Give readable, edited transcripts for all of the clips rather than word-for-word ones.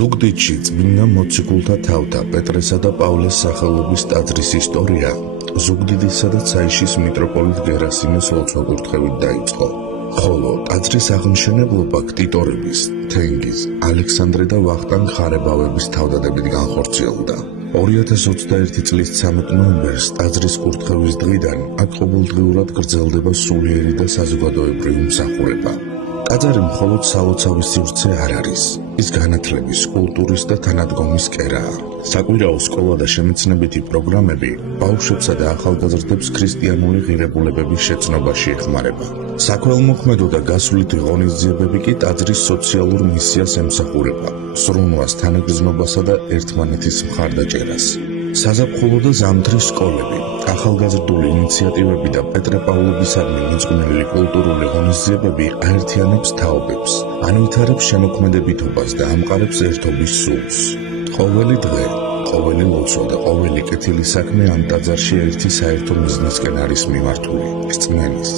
ზუგდიდში წმინდა მოციქულთა თავთა პეტრესა და პავლეს სახელობის ტაძრის ისტორია ზუგდიდისა და ცაიშის მიტროპოლიტ გერასიმეს ლოცვა-კურთხევით დაიწყო, ხოლო ტაძრის აღმშენებლობა ქტიტორების, თენგიზ, ალექსანდრე და ვახტანგ ხარებავების თავდადებით განხორციელდა. 2021 წლის 13 ნოემბერს ტაძრის კურთხევის დღიდან აქ ყოველდღიურად გრძელდება სულიერი და საზოგადოებრივი მსახურება. ტაძარი მხოლოდ სალოცავის სივრცე არ არის, ის განათლების, კულტურის და თანადგომის კერაა. საკვირაო სკოლა და შემეცნებითი პროგრამები ბავშვებსა და ახალგაზრდებს ქრისტიანული ღირებულებების შეცნობაში ეხმარება. საქველმოქმედო და გასვლითი ღონისძიებები კი ტაძრის სოციალურ მისიას ემსახურება, სრუნვას, თანაგრძნობასა და ერთმანეთის მხარდაჭერას. საზაფხულო და ზამთრის სკოლები, ახალგაზრდული ინიციატივები და პეტრე-პავლოვისადმი მიძღვნილი კულტურული ღონისძიებები აერთიანებს თაობებს, ანვითარებს შემოქმედებითობას და ამყარებს ერთობის სულს. ყოველი დღე, ყოველი ლოცვა და ყოველი კეთილი საქმე ამ ტაძარში ერთი საერთო მიზნისკენ არის მიმართული: რწმენის,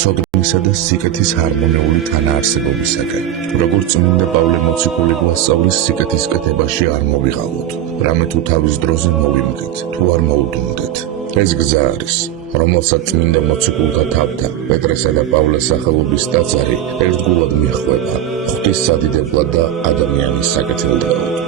ცოდნისა და სიკეთის ჰარმონიული თანაარსებობისაკენ. როგორც წმინდა პავლე მოციქული გვასწავლის, სიკეთის კეთებაში არ მოვიღალოთ, რამე თუ თავის დროზე მოვიმგეთ, თუ არ მოუდუნდეთ. ეს გზა არის, რომელსაც წმინდა მოციქულთა თავთა პეტრესა და პავლეს სახელობის ტაძარი ერთგულად მიხვება ღვთის სადიდებლად და ადამიანის საკეთილდღეოდ.